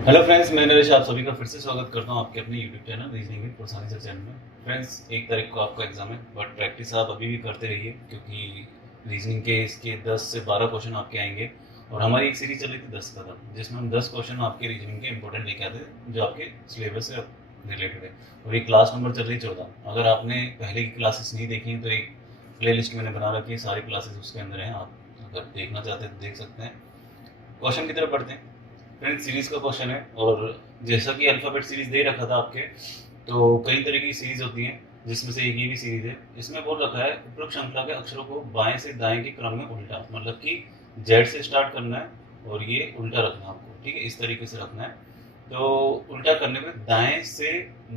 Hello friends, मैं नरेश आप सभी का फिर से स्वागत करता हूं आपके अपने यूट्यूब चैनल रीजनिंग विद प्रसानी सर चैनल में। फ्रेंड्स, 1 तारीख को आपका एग्जाम है, बट प्रैक्टिस आप अभी भी करते रहिए क्योंकि रीजनिंग के इसके 10 से 12 क्वेश्चन आपके आएंगे। और हमारी एक सीरीज चल रही थी 10 कदम, जिसमें हम 10 क्वेश्चन आपके रीजनिंग के इंपॉर्टेंट लेके आते हैं जो आपके सिलेबस से रिलेटेड है। और ये क्लास नंबर चल रही है 14। अगर आपने पहले की क्लासेस नहीं देखी हैं तो एक प्ले लिस्ट मैंने बना रखी है, सारी क्लासेस उसके अंदर हैं। आप अगर देखना चाहते हैं तो देख सकते हैं। क्वेश्चन की तरफ बढ़ते हैं। फ्रेंड्स, सीरीज का क्वेश्चन है, और जैसा कि अल्फाबेट सीरीज दे रखा था आपके, तो कई तरह की सीरीज होती हैं जिसमें से एक ये भी सीरीज है। इसमें बोल रखा है उपरोक्त श्रृंखला के अक्षरों को बाएं से दाएं के क्रम में उल्टा, मतलब कि जेड से स्टार्ट करना है और ये उल्टा रखना है आपको। ठीक है, इस तरीके से रखना है। तो उल्टा करने में दाएं से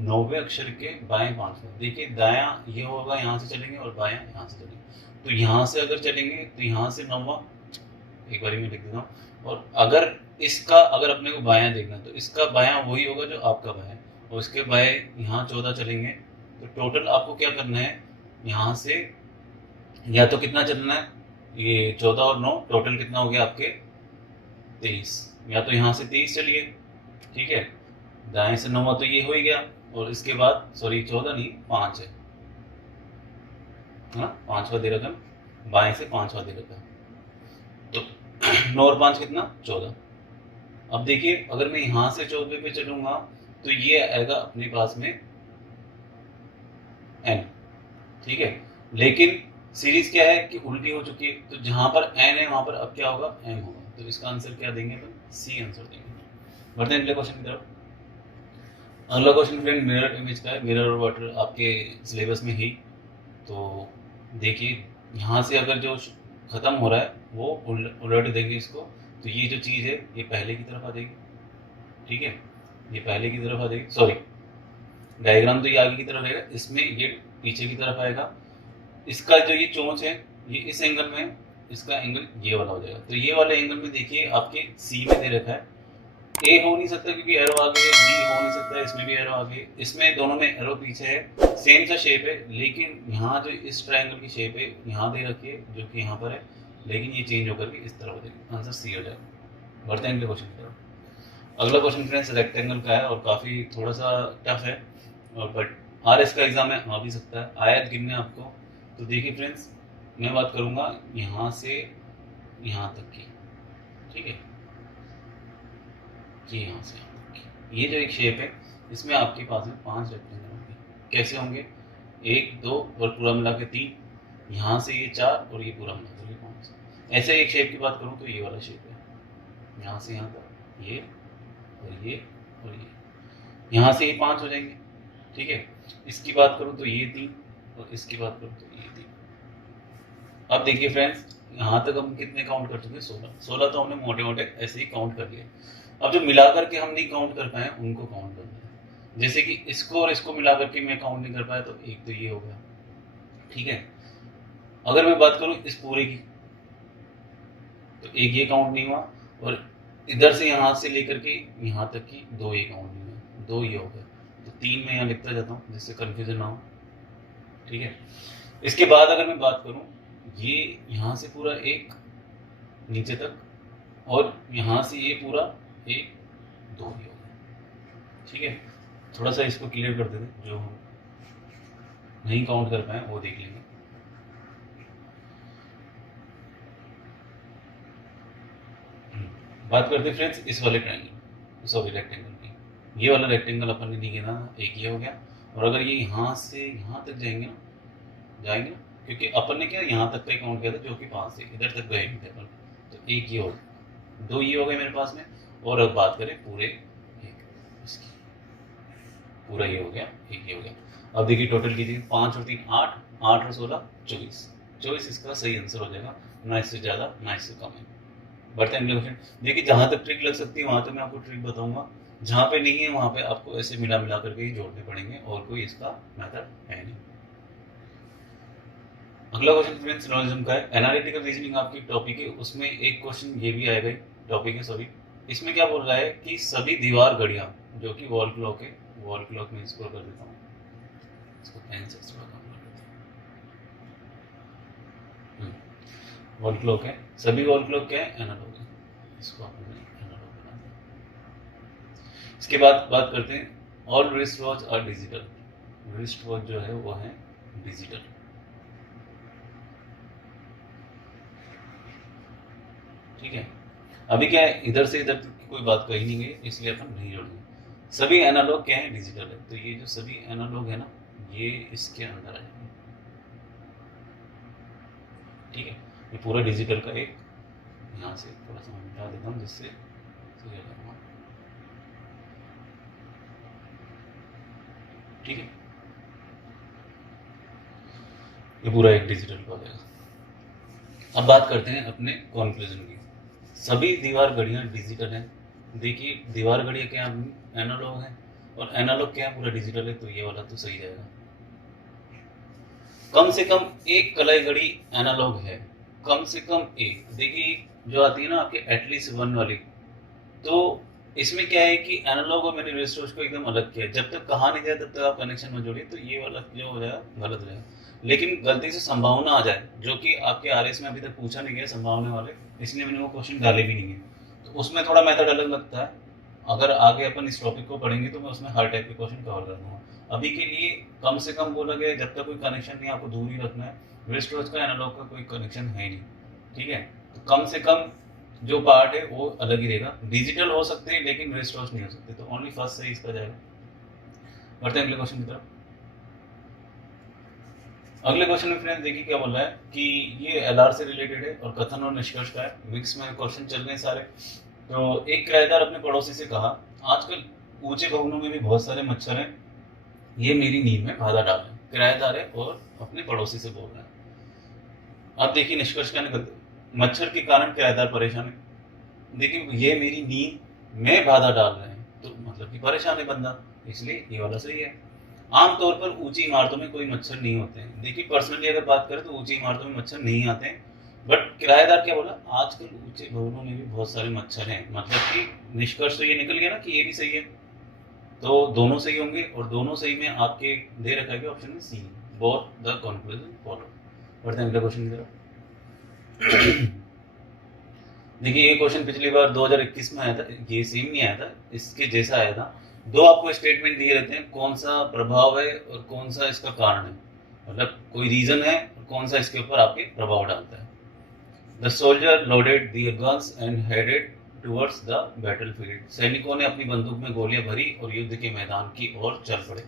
9वें अक्षर के बाएं 5वें, देखिए दायां ये होगा, यहाँ से चलेंगे, और बायां यहाँ से चलेंगे। तो यहाँ से अगर चलेंगे तो यहाँ से 9वां, एक बारी में लिख देता हूँ। और अगर इसका अगर अपने को बायां देखना है तो इसका बायां वही होगा जो आपका बायां, और इसके बाएं यहाँ 14 चलेंगे। तो टोटल आपको क्या करना है, यहाँ से या तो कितना चलना है, ये 14 और 9 टोटल कितना हो गया आपके 23। या तो यहाँ से 23 चलिए, ठीक है, दाएं से 9 तो ये हो ही गया। और इसके बाद सॉरी 14 नहीं 5 है ना, 5वां दे रखा है, बाएं से 5वां दे रखा है। तो 9 और 5 कितना 14। अब देखिए अगर मैं यहां से 14 पे चलूंगा तो ये आएगा अपने पास में n। ठीक है, लेकिन सीरीज क्या है कि उल्टी हो चुकी है, तो जहां पर n है वहां पर अब क्या होगा, m होगा। तो इसका आंसर क्या देंगे, तो सी आंसर देंगे। बढ़ते हैं अगले क्वेश्चन की तरफ। अगला क्वेश्चन फ्रेंड मिरर इमेज का है। मिरर और वाटर आपके सिलेबस में ही, तो देखिए यहाँ से अगर जो खत्म हो रहा है वो उलट देंगे इसको। तो ये जो चीज़ है ये पहले की तरफ आ जाएगी, ठीक है, ये पहले की तरफ आ जाएगी, सॉरी डायग्राम तो ये आगे की तरफ रहेगा, इसमें ये पीछे की तरफ आएगा। इसका जो ये चोंच है ये इस एंगल में है, इसका एंगल ये वाला हो जाएगा। तो ये वाले एंगल में देखिए आपके सी में दे रखा है, ए हो नहीं सकता क्योंकि एरो आगे है, बी हो नहीं सकता, इसमें भी एरो आगे, इसमें दोनों में एरो पीछे है, सेम सा शेप है। लेकिन यहाँ जो इस ट्रायंगल की शेप है यहाँ दे रखी है जो कि यहाँ पर है, लेकिन ये चेंज होकर के इस तरह हो जाएगी, आंसर सी हो जाएगा। बढ़ते हैं अगले क्वेश्चन की तरफ। अगला क्वेश्चन फ्रेंड्स रेक्टेंगल का है और काफ़ी थोड़ा सा टफ है, और बट RS का एग्जाम है, आ भी सकता है आयत गिनने आपको। तो देखिए फ्रेंड्स, मैं बात करूँगा यहाँ से यहाँ तक की, ठीक है, ये यहाँ से यहाँ तक की, ये जो एक शेप है इसमें आपके पास में 5 रेक्टेंगल होंगे। कैसे होंगे, 1 2 और पूरा मिला के 3, यहाँ से ये 4 और ये पूरा मिला के 5। ऐसे एक शेप की बात करूँ तो ये वाला शेप है, यहाँ से यहाँ तक ये और ये और ये, यहाँ से ये 5 हो जाएंगे। ठीक है, इसकी बात करूँ तो ये 3, और इसकी बात करूँ तो ये 3। अब देखिए फ्रेंड्स, यहाँ तक हम कितने काउंट कर चुके हैं, 16 तो हमने मोटे मोटे ऐसे ही काउंट कर लिए। अब जो मिला करके हम नहीं काउंट कर पाए उनको काउंट करना है। जैसे कि इसको और इसको मिला करके मैं काउंट नहीं कर पाया, तो एक तो ये हो गया, ठीक है। अगर मैं बात करूं इस पूरे की, तो एक ये काउंट नहीं हुआ, और इधर से यहाँ से लेकर के यहाँ तक की 2 ये काउंट नहीं हुआ, 2 ये हो गए। तो 3 मैं यहाँ लिखता जाता हूँ जिससे कंफ्यूजन ना हो, ठीक है। इसके बाद अगर मैं बात करूं, ये यहाँ से पूरा एक नीचे तक, और यहाँ से ये पूरा 1 2 ही हो गया, ठीक है। थोड़ा सा इसको क्लियर कर देते, जो हम नहीं काउंट कर पाए वो देख लेंगे। बात करते हैं फ्रेंड्स इस वाले ट्रायंगल, सॉरी रेक्टेंगल की। ये वाला रेक्टेंगल अपन ने नहीं गिना, एक ये हो गया। और अगर ये यहाँ से यहाँ तक जाएंगे ना, क्योंकि अपन ने क्या यहाँ तक का ही काउंट किया था जो कि 5 से इधर तक गए भी थे अपन। तो एक ये हो, 2 ये हो गए मेरे पास में। और अब बात करें पूरे एक इसकी, पूरा ये हो गया, एक ये हो गया। अब देखिए टोटल कीजिए, 5 और 3 8, 8 और 16 24, 24 इसका सही आंसर हो जाएगा, ना इससे ज़्यादा ना इससे कम है। बढ़ते हैं अगले क्वेश्चन। देखिए जहाँ तक ट्रिक लग सकती है वहाँ तक मैं आपको ट्रिक बताऊंगा, जहाँ पे नहीं है वहाँ पे आपको ऐसे मिला मिला करके ही जोड़ने पड़ेंगे, और कोई इसका मेथड है नहीं। अगला क्वेश्चन फ्रेंड्स सिलोजिज्म का है। एनालिटिकल रीजनिंग आपकी टॉपिक है, उसमें एक क्वेश्चन ये भी आएगा, टॉपिक है सॉरी। इसमें क्या बोल रहा है कि सभी दीवार घड़ियां, जो कि वॉल क्लॉक है, वॉल क्लॉक में इसको कर देता हूँ, इसको पेन से थोड़ा कम कर देता हूँ। वॉल क्लॉक है, सभी वॉल क्लॉक क्या है, एनालॉग है, इसको आपने एनालॉग बना दिया। इसके बाद बात करते हैं ऑल रिस्ट वॉच और डिजिटल। रिस्ट वॉच जो है वो है डिजिटल। ठीक है, अभी क्या है, इधर से इधर की कोई बात कही नहीं गई, इसलिए अपन नहीं जोड़ेंगे। सभी एनालॉग क्या है, डिजिटल है। तो ये जो सभी एनालॉग है ना, ये इसके अंदर आएंगे। ठीक है, ये पूरा डिजिटल का एक, यहाँ से थोड़ा सा मैं मिटा देता हूँ जिससे क्लियर करूँगा। ठीक है, ये पूरा एक डिजिटल का हो जाएगा। अब बात करते हैं अपने कॉन्क्लूजन की। सभी दीवार घड़ियाँ डिजिटल हैं। देखिए, दीवार घड़ियाँ क्या एनालॉग है, और एनालॉग क्या है, पूरा डिजिटल है। तो ये वाला तो सही रहेगा। कम से कम एक कलाई घड़ी एनालॉग है, कम से कम एक। देखिए, जो आती है ना आपके एटलीस्ट 1 वाली, तो इसमें क्या है कि एनालॉग और मैंने रजिस्टर्स को एकदम अलग किया। जब तक कहा नहीं जाए तब तक आप कनेक्शन मत जोड़िए, तो ये वाला जो हो जाएगा गलत रहेगा। लेकिन गलती से संभावना आ जाए, जो कि आपके आरएस में अभी तक पूछा नहीं गया संभावना वाले, इसलिए मैंने वो क्वेश्चन डाले भी नहीं है, तो उसमें थोड़ा मेथड अलग लगता है। अगर आगे अपन इस टॉपिक को पढ़ेंगे तो मैं उसमें हर टाइप के क्वेश्चन कवर कर दूंगा। अभी के लिए कम से कम बोला गया, जब तक कोई कनेक्शन नहीं आपको दूर ही रखना है। रजिस्टर्स का एनालॉग का कोई कनेक्शन है नहीं। ठीक है, तो कम से कम जो पार्ट है वो अलग ही रहेगा। डिजिटल हो सकते हैं लेकिन रजिस्टर्स नहीं हो सकते, तो ओनली फर्स्ट से इसका जाएगा। बढ़ते हैं अगले क्वेश्चन की तरफ। अगले क्वेश्चन में फ्रेंड्स देखिए क्या बोल रहा है कि ये एलआर से रिलेटेड है और कथन और निष्कर्ष का है। मिक्स में क्वेश्चन चल रहे हैं सारे। तो एक किराएदार अपने पड़ोसी से कहा, आजकल ऊंचे भवनों में भी बहुत सारे मच्छर हैं, ये मेरी नींद में बाधा डाल रहे हैं। किराएदार है और अपने पड़ोसी से बोल रहा है। अब देखिए निष्कर्ष क्या निकलते, मच्छर के कारण किराएदार परेशान है। देखिए, ये मेरी नींद में बाधा डाल रहे हैं, तो मतलब कि परेशान है बंदा, इसलिए ये वाला सही है। आमतौर पर ऊंची इमारतों में कोई मच्छर नहीं होते हैं। देखिए, पर्सनली अगर बात करें तो ऊंची इमारतों में मच्छर नहीं आते हैं, बट किराएदार क्या बोला, आजकल ऊंचे भवनों में भी बहुत सारे मच्छर हैं। मतलब कि निष्कर्ष तो ये निकल गया ना कि ये भी सही है, तो दोनों सही होंगे, और दोनों सही में आपके दे रखा है ऑप्शन में सी, बोथ द कंक्लूजन फॉलो। बढ़ते हैं अगले क्वेश्चन की तरफ। देखिए, ये क्वेश्चन पिछली बार 2021 में आया था, ये सेम नहीं आया था, इसके जैसा आया था। दो आपको स्टेटमेंट दिए रहते हैं, कौन सा प्रभाव है और कौन सा इसका कारण है, मतलब कोई रीजन है और कौन सा इसके ऊपर आपके प्रभाव डालता है। The soldier loaded their guns and headed towards the battlefield. सैनिकों ने अपनी बंदूक में गोलियां भरी और युद्ध के मैदान की ओर चल पड़े।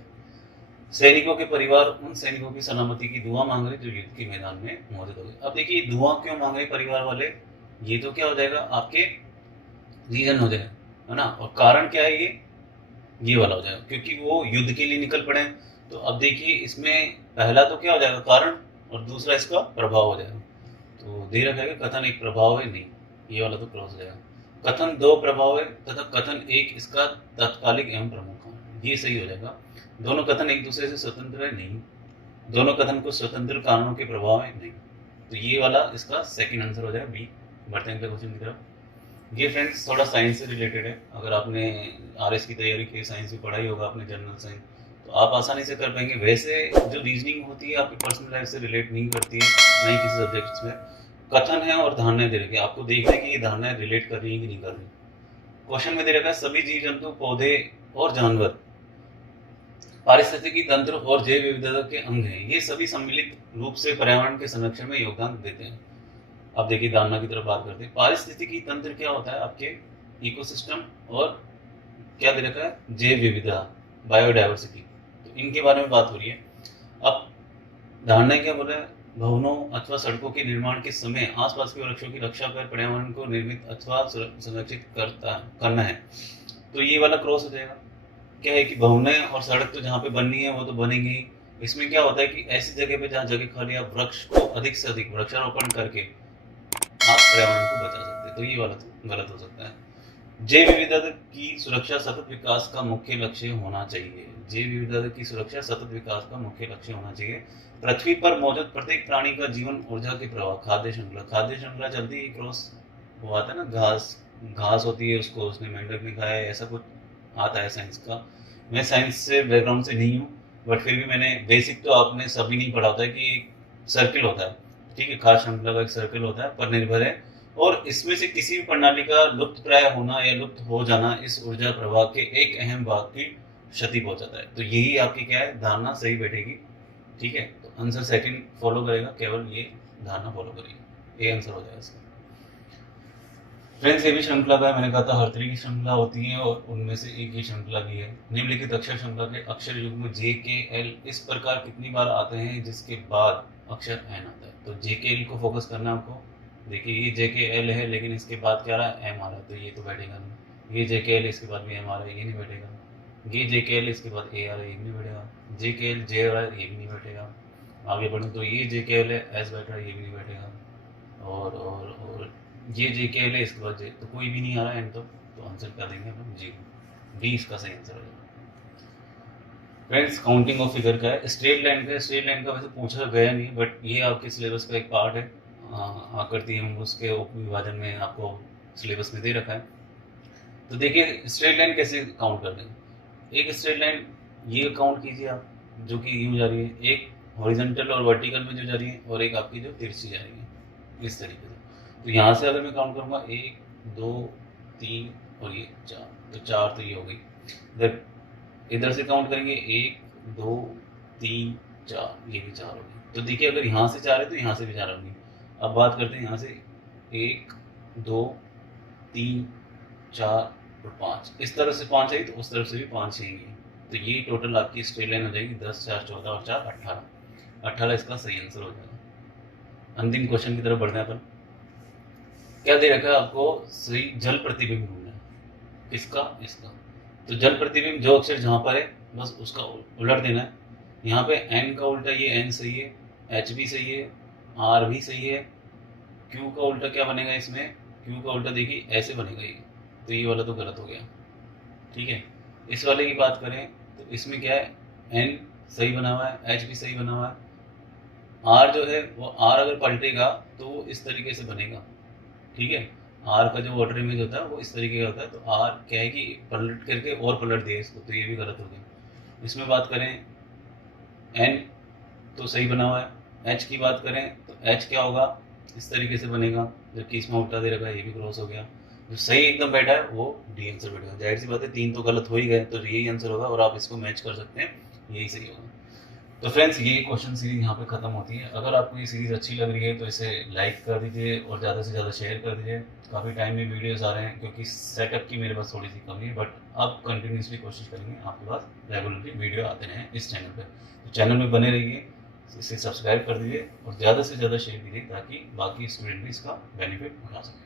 सैनिकों के परिवार उन सैनिकों की सलामती की दुआ मांग रहे जो युद्ध के मैदान में मौजूद हो गए। अब देखिए, दुआ क्यों मांग रहे परिवार वाले, ये तो क्या हो जाएगा आपके रीजन हो जाएगा, है ना। और कारण क्या है, ये वाला हो जाएगा, क्योंकि वो युद्ध के लिए निकल पड़े। तो अब देखिए, इसमें पहला तो क्या हो जाएगा कारण, और दूसरा इसका प्रभाव हो जाएगा। तो दे रखा है कथन एक प्रभाव है, नहीं, ये वाला तो क्रॉस हो जाएगा। कथन दो प्रभाव है तथा कथन एक इसका तात्कालिक एवं प्रमुख है, ये सही हो जाएगा। दोनों कथन एक दूसरे से स्वतंत्र है, नहीं। दोनों कथन को स्वतंत्र कारणों के प्रभाव है, नहीं। तो ये वाला इसका सेकंड आंसर हो जाएगा बी। बढ़ते हैं अगले क्वेश्चन की तरफ। ये फ्रेंड्स थोड़ा साइंस से रिलेटेड है। अगर आपने आरएस की तैयारी की, साइंस की पढ़ाई होगा आपने, जनरल साइंस, तो आप आसानी से कर पाएंगे। वैसे जो रीजनिंग होती है आपकी पर्सनल लाइफ से रिलेट नहीं करती है, नहीं किसी सब्जेक्ट्स में। कथन है और धारणाएं दे रखी है, आपको देखना है कि ये धारणाएं रिलेट कर रही है कि नहीं कर रही। क्वेश्चन में दे रखा है सभी जीव जंतु, पौधे और जानवर पारिस्थितिकी तंत्र और जैव विविधता के अंग हैं। ये सभी सम्मिलित रूप से पर्यावरण के संरक्षण में योगदान देते हैं। अब देखिए धारणा की तरफ बात करते हैं। पारिस्थितिकी तंत्र क्या होता है, आपके इकोसिस्टम, और क्या दे रखा है, जैव विविधता, बायोडाइवर्सिटी। तो इनके बारे में बात हो रही है। अब धारणा क्या बोल रहा है, भवनों अथवा सड़कों के निर्माण के समय आसपास के वृक्षों की रक्षा कर पर्यावरण को निर्मित अथवा संरक्षित करना है। तो ये वाला क्रॉस हो जाएगा। क्या है कि भवनें और सड़क तो जहाँ पे बननी है वो तो बनेंगी। इसमें क्या होता है कि ऐसी जगह पे जहाँ जगह खाली, आप वृक्ष को अधिक से अधिक वृक्षारोपण करके आप पर्यावरण को बचा सकते हैं। तो ये वाला तो गलत हो सकता है। जैव विविधता की सुरक्षा सतत विकास का मुख्य लक्ष्य होना चाहिए। जैव विविधता की सुरक्षा सतत विकास का मुख्य लक्ष्य होना चाहिए। पृथ्वी पर मौजूद प्रत्येक प्राणी का जीवन ऊर्जा के प्रवाह। खाद्य श्रृंखला, खाद्य श्रृंखला चलती है, क्रॉस वो आता है ना, घास होती है, उसको उसने मेंढक ने खाया, ऐसा कुछ आता है साइंस का। मैं साइंस से बैकग्राउंड से नहीं हूँ, बट फिर भी मैंने बेसिक तो आपने सभी नहीं पढ़ा होता है कि सर्किल होता है, ठीक है, खाद्य श्रृंखला का एक सर्किल होता है, पर निर्भर है और इसमें से किसी भी प्रणाली का लुप्त प्राय होना या लुप्त हो जाना इस ऊर्जा प्रवाह के एक अहम भाग की क्षति पहुंचाता है। तो यही आपकी क्या है, धारणा सही बैठेगी। ठीक है, तो आंसर सेकंड फॉलो करेगा, केवल ये धारणा फॉलो करेगी, ये आंसर हो जाएगा इसका। फ्रेंड्स, ये भी श्रृंखला का है, मैंने कहा था हर तरह की श्रृंखला होती है और उनमें से एक ही श्रृंखला भी है। निम्नलिखित अक्षर श्रृंखला के अक्षर युग्म जे के एल इस प्रकार कितनी बार आते हैं जिसके बाद अक्षर एन आता है। तो जे के एल को फोकस करना है आपको। देखिए ये जे के एल है, लेकिन इसके बाद क्या रहा है, एम आ रहा है, तो ये तो बैठेगा नहीं। ये जे के एल इसके बाद भी एम आ रहा है, ये नहीं बैठेगा। ये जे के एल इसके बाद ए आ रहा है, ये भी नहीं बैठेगा। जे के एल जे आ रहा है, ये भी नहीं बैठेगा। आगे बढ़ूँ तो ये जे के एल है, एस बैठ रहा है, ये भी नहीं बैठेगा। और ये जे के एल है, इसके बाद जे, तो कोई भी नहीं आ रहा है एन, तो आंसर क्या देंगे हम, जी, डी इसका सही आंसर है। फ्रेंड्स, काउंटिंग ऑफ फिगर का है, स्ट्रेट लाइन का। स्ट्रेट लाइन का वैसे पूछा गया नहीं, बट ये आपके सिलेबस का एक पार्ट है। आकृति हम उसके उप विभाजन में आपको सिलेबस में दे रखा है। तो देखिए स्ट्रेट लाइन कैसे काउंट कर देंगे। एक स्ट्रेट लाइन ये काउंट कीजिए आप, जो कि यूँ जा रही है, एक हॉरिजॉन्टल और वर्टिकल में जो जा रही है, और एक आपकी जो तिरछी जा रही है, इस तरीके से। तो यहाँ से अगर मैं काउंट करूँगा 1 2 3 और ये 4, तो 4 तो ये हो गई। इधर से काउंट करेंगे 1 2 3 4, ये भी 4 होगी। तो देखिए अगर यहाँ से 4 है तो यहाँ से भी 4 होगी। अब बात करते हैं यहाँ से 1 2 3 4 और 5, इस तरफ से 5 आई तो उस तरफ से भी 5 चाहिए। तो ये टोटल आपकी स्ट्रेट लाइन हो जाएगी 10 4 14 और 4 18। 18 इसका सही आंसर हो जाएगा। अंतिम क्वेश्चन की तरफ बढ़ते हैं अपन। क्या दे रखा है आपको, सही जल प्रतिबिंब ढूंढना है। किसका, इसका। तो जल प्रतिबिंब जो अक्षर जहां पर है बस उसका उलट देना है। यहाँ पे एन का उल्टा ये एन सही है, एच भी सही है, आर भी सही है। क्यू का उल्टा क्या बनेगा इसमें, क्यू का उल्टा देखिए ऐसे बनेगा ये, तो ये वाला तो गलत हो गया। ठीक है, इस वाले की बात करें तो इसमें क्या है, एन सही बना हुआ है, एच भी सही बना हुआ है। आर जो है वो, आर अगर पलटेगा तो वो इस तरीके से बनेगा। ठीक है, आर का जो वाटर इमेज होता है वो इस तरीके का होता है। तो आर क्या है कि पलट करके और पलट दिया इसको, तो ये भी गलत हो गया। इसमें बात करें एन तो सही बना हुआ है। एच की बात करें तो एच क्या होगा, इस तरीके से बनेगा, जबकि इसमें उल्टा दे रखा है, ये भी क्रॉस हो गया। जो सही एकदम बैठा है वो डी आंसर बैठेगा। जाहिर सी बात है 3 तो गलत हो ही गए, तो यही आंसर होगा और आप इसको मैच कर सकते हैं, यही सही होगा। तो फ्रेंड्स, ये क्वेश्चन सीरीज यहाँ पे खत्म होती है। अगर आपको ये सीरीज अच्छी लग रही है तो इसे लाइक कर दीजिए और ज़्यादा से ज़्यादा शेयर कर दीजिए। काफ़ी टाइम में वीडियोस आ रहे हैं क्योंकि सेटअप की मेरे पास थोड़ी सी कमी है, बट अब कंटिन्यूसली कोशिश करेंगे आपके पास रेगुलरली वीडियो आते रहें इस चैनल पर। तो चैनल में बने रहिए, इसे सब्सक्राइब कर दीजिए और ज़्यादा से ज़्यादा शेयर कीजिए ताकि बाकी स्टूडेंट भी इसका बेनिफिट उठा सकें।